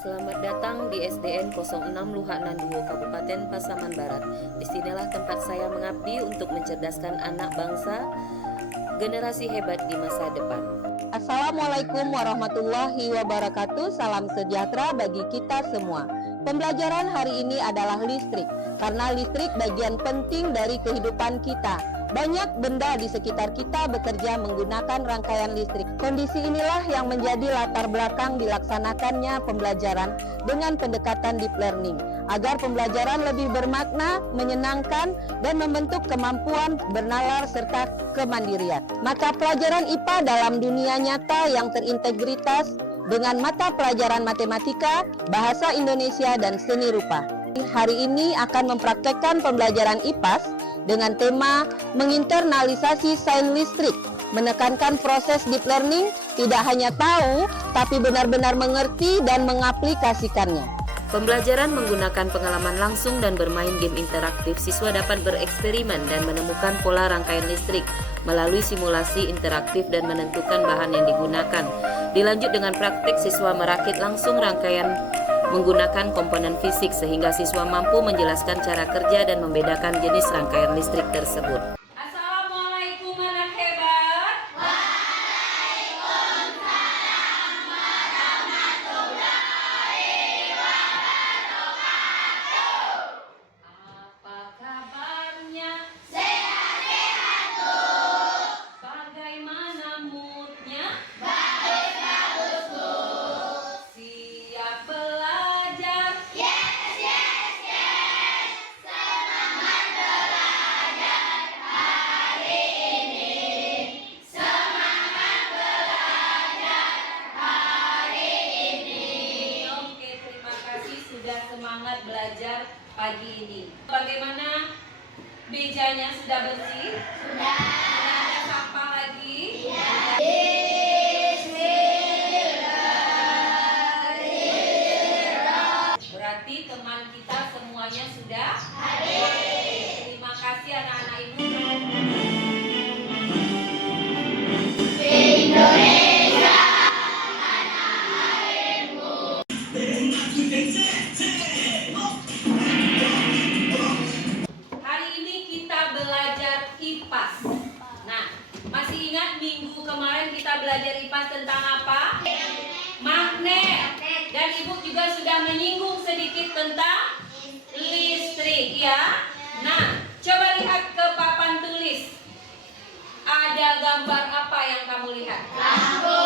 Selamat datang di SDN 06 Luhak Nanduo, Kabupaten Pasaman Barat. Disinilah tempat saya mengabdi untuk mencerdaskan anak bangsa, generasi hebat di masa depan. Assalamualaikum warahmatullahi wabarakatuh. Salam sejahtera bagi kita semua. Pembelajaran hari ini adalah listrik, karena listrik bagian penting dari kehidupan kita. Banyak benda di sekitar kita bekerja menggunakan rangkaian listrik. Kondisi inilah yang menjadi latar belakang dilaksanakannya pembelajaran dengan pendekatan deep learning, agar pembelajaran lebih bermakna, menyenangkan, dan membentuk kemampuan bernalar serta kemandirian. Mata pelajaran IPA dalam dunia nyata yang terintegritas dengan mata pelajaran matematika, bahasa Indonesia, dan seni rupa. Hari ini akan mempraktekkan pembelajaran IPAS dengan tema menginternalisasi sains listrik, menekankan proses deep learning, tidak hanya tahu, tapi benar-benar mengerti dan mengaplikasikannya. Pembelajaran menggunakan pengalaman langsung dan bermain game interaktif, siswa dapat bereksperimen dan menemukan pola rangkaian listrik melalui simulasi interaktif dan menentukan bahan yang digunakan. Dilanjut dengan praktik, siswa merakit langsung rangkaian menggunakan komponen fisik sehingga siswa mampu menjelaskan cara kerja dan membedakan jenis rangkaian listrik tersebut. Assalamualaikum anak hebat. Apa kabarnya? Sehat-sehat, Bu. Bagaimana moodnya? Bagus-bagus, Bu. Siap belajar? Yes, yes, yes. Semangat belajar hari ini. Semangat belajar hari ini. Oke, terima kasih sudah semangat belajar pagi ini. Bagaimana mejanya, sudah bersih? Sudah. Tidak ada sampah lagi? Tidak. Berarti teman kita semuanya sudah hadir. Terima kasih anak-anak ibu. Hari ini kita belajar IPAS. Nah, masih ingat minggu kemarin kita belajar IPAS tentang apa? Magnet. Dan ibu juga sudah menyinggung sedikit tentang listrik, ya. Nah, coba lihat ke papan tulis. Ada gambar apa yang kamu lihat? Lampu.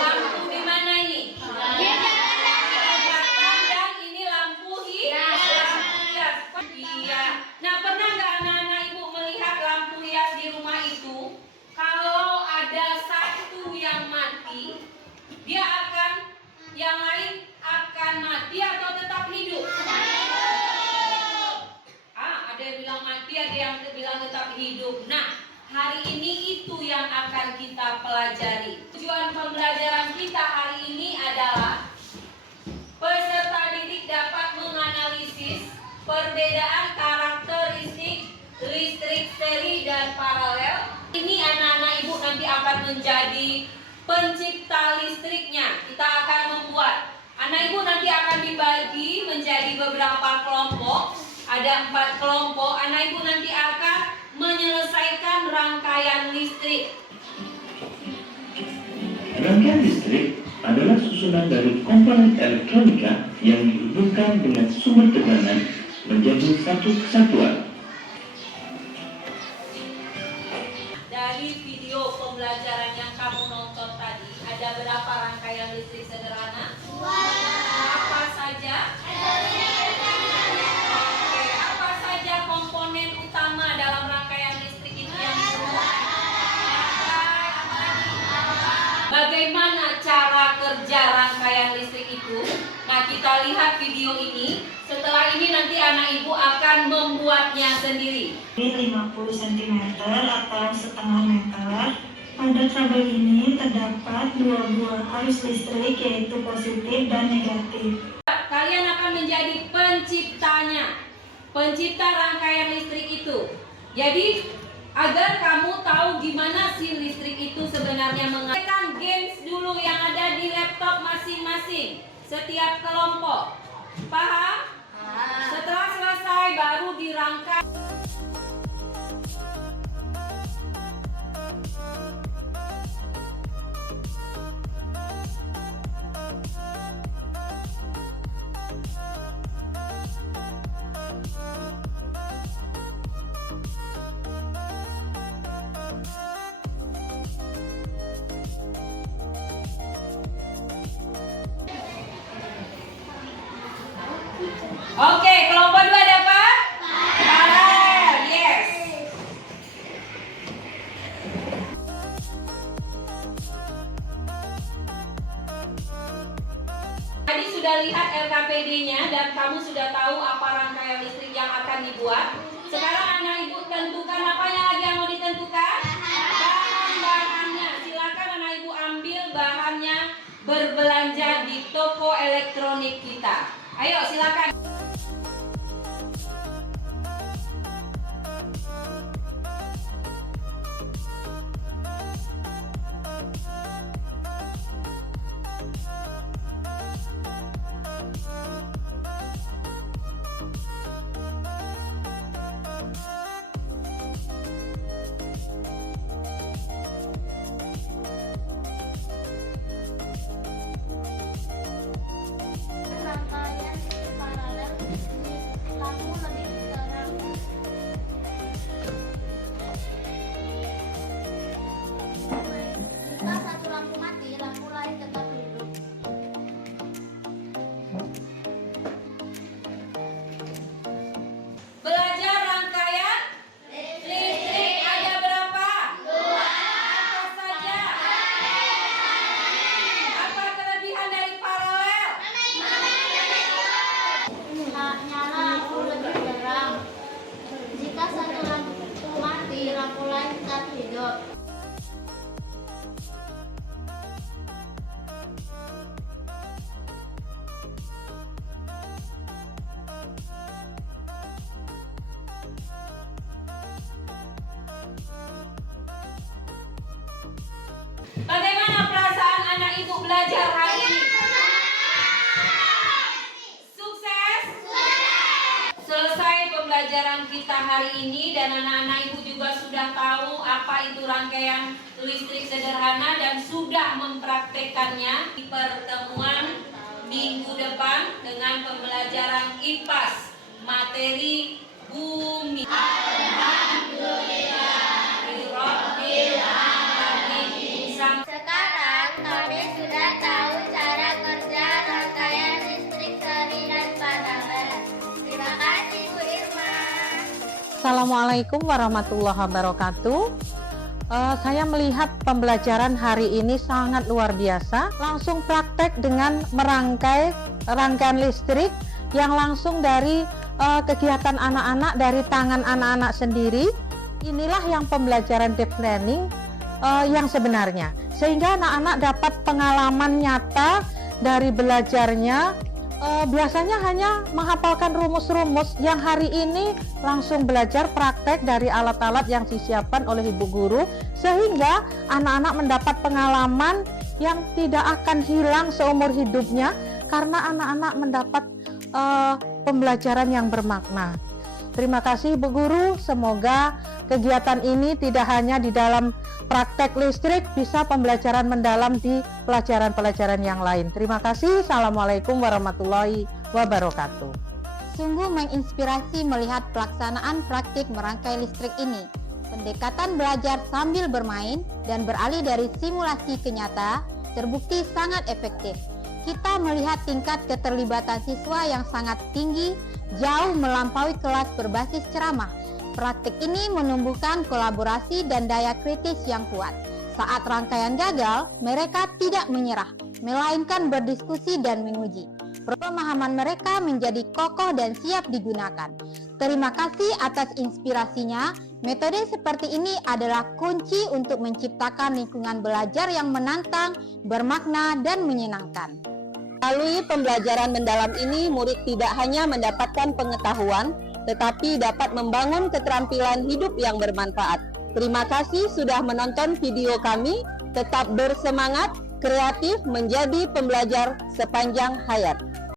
Lampu di mana ini? Di belakang. Dan ini lampu hias. Lampu hias. Iya. Nah, pernah nggak anak-anak ibu melihat lampu hias di rumah itu? Kalau ada satu yang mati, yang lain akan mati atau tetap hidup? Ada yang bilang mati, ada yang bilang tetap hidup. Nah, hari ini itu yang akan kita pelajari. Tujuan pembelajaran kita hari ini adalah peserta didik dapat menganalisis perbedaan karakteristik listrik seri dan paralel. Ini anak-anak ibu nanti akan menjadi pencipta listriknya. Kita akan membuat. Anak ibu nanti akan dibagi menjadi beberapa kelompok. Ada 4 kelompok. Anak ibu nanti akan menyelesaikan rangkaian listrik. Rangkaian listrik adalah susunan dari komponen elektronika yang dihubungkan dengan sumber tegangan menjadi satu kesatuan. Dari video pembelajaran yang kamu nonton tadi, ada berapa rangkaian listrik sederhana? Apa saja? Oke, apa saja komponen utama dalam rangkaian listrik itu yang digunakan? Bagaimana cara kerja rangkaian listrik itu? Nah, kita lihat video ini. Setelah ini nanti anak ibu akan membuatnya sendiri. 50 cm atau setengah meter. Pada kabel ini terdapat 2 buah arus listrik, yaitu positif dan negatif. Kalian akan menjadi penciptanya, pencipta rangkaian listrik itu. Jadi agar kamu tahu gimana sih listrik itu sebenarnya mengajarkan games dulu yang ada di laptop masing-masing. setiap kelompok. Paham? Setelah selesai baru dirangkai. Oke, kelompok 2 dapat? Paralel, yes. Tadi sudah lihat LKPD-nya dan kamu sudah tahu apa rangkaian listrik yang akan dibuat. Sekarang anak ibu tentukan apanya lagi yang mau ditentukan? Bahan-bahannya. Silakan anak ibu ambil bahannya, berbelanja di toko elektronik kita. Ayo silakan. Rangkaian paralel di lampu lebih terang. Jika satu lampu mati, lampu lain tetap hidup. Belajar rangkaian listrik ada berapa? 2. Apa saja? Apa kelebihan dari paralel? Nyala lampu lebih terang. Jika satu lampu mati, lampu lain tetap hidup. Bagaimana perasaan anak ibu belajar hari ini? Sukses? Selesai pembelajaran kita hari ini dan anak-anak ibu juga sudah tahu apa itu rangkaian listrik sederhana dan sudah mempraktekannya di pertemuan minggu depan dengan pembelajaran IPAS materi bumi. Sekarang kami sudah tahu cara kerja rangkaian listrik seri dan paralel. Terima kasih Bu Irma. Assalamualaikum warahmatullahi wabarakatuh. Saya melihat pembelajaran hari ini sangat luar biasa. Langsung praktek dengan merangkai rangkaian listrik yang langsung dari kegiatan anak-anak, dari tangan anak-anak sendiri. Inilah yang pembelajaran deep learning yang sebenarnya. Sehingga anak-anak dapat pengalaman nyata dari belajarnya. Biasanya hanya menghafalkan rumus-rumus, yang hari ini langsung belajar praktek dari alat-alat yang disiapkan oleh ibu guru, sehingga anak-anak mendapat pengalaman yang tidak akan hilang seumur hidupnya karena anak-anak mendapat pembelajaran yang bermakna. Terima kasih Bu Guru, semoga kegiatan ini tidak hanya di dalam praktek listrik, bisa pembelajaran mendalam di pelajaran-pelajaran yang lain. Terima kasih. Assalamualaikum warahmatullahi wabarakatuh. Sungguh menginspirasi melihat pelaksanaan praktik merangkai listrik ini. Pendekatan belajar sambil bermain dan beralih dari simulasi ke nyata terbukti sangat efektif. Kita melihat tingkat keterlibatan siswa yang sangat tinggi, jauh melampaui kelas berbasis ceramah. Praktik ini menumbuhkan kolaborasi dan daya kritis yang kuat. Saat rangkaian gagal, mereka tidak menyerah, melainkan berdiskusi dan menguji. Pemahaman mereka menjadi kokoh dan siap digunakan. Terima kasih atas inspirasinya. Metode seperti ini adalah kunci untuk menciptakan lingkungan belajar yang menantang, bermakna, dan menyenangkan. Melalui pembelajaran mendalam ini, murid tidak hanya mendapatkan pengetahuan, tetapi dapat membangun keterampilan hidup yang bermanfaat. Terima kasih sudah menonton video kami. Tetap bersemangat, kreatif menjadi pembelajar sepanjang hayat.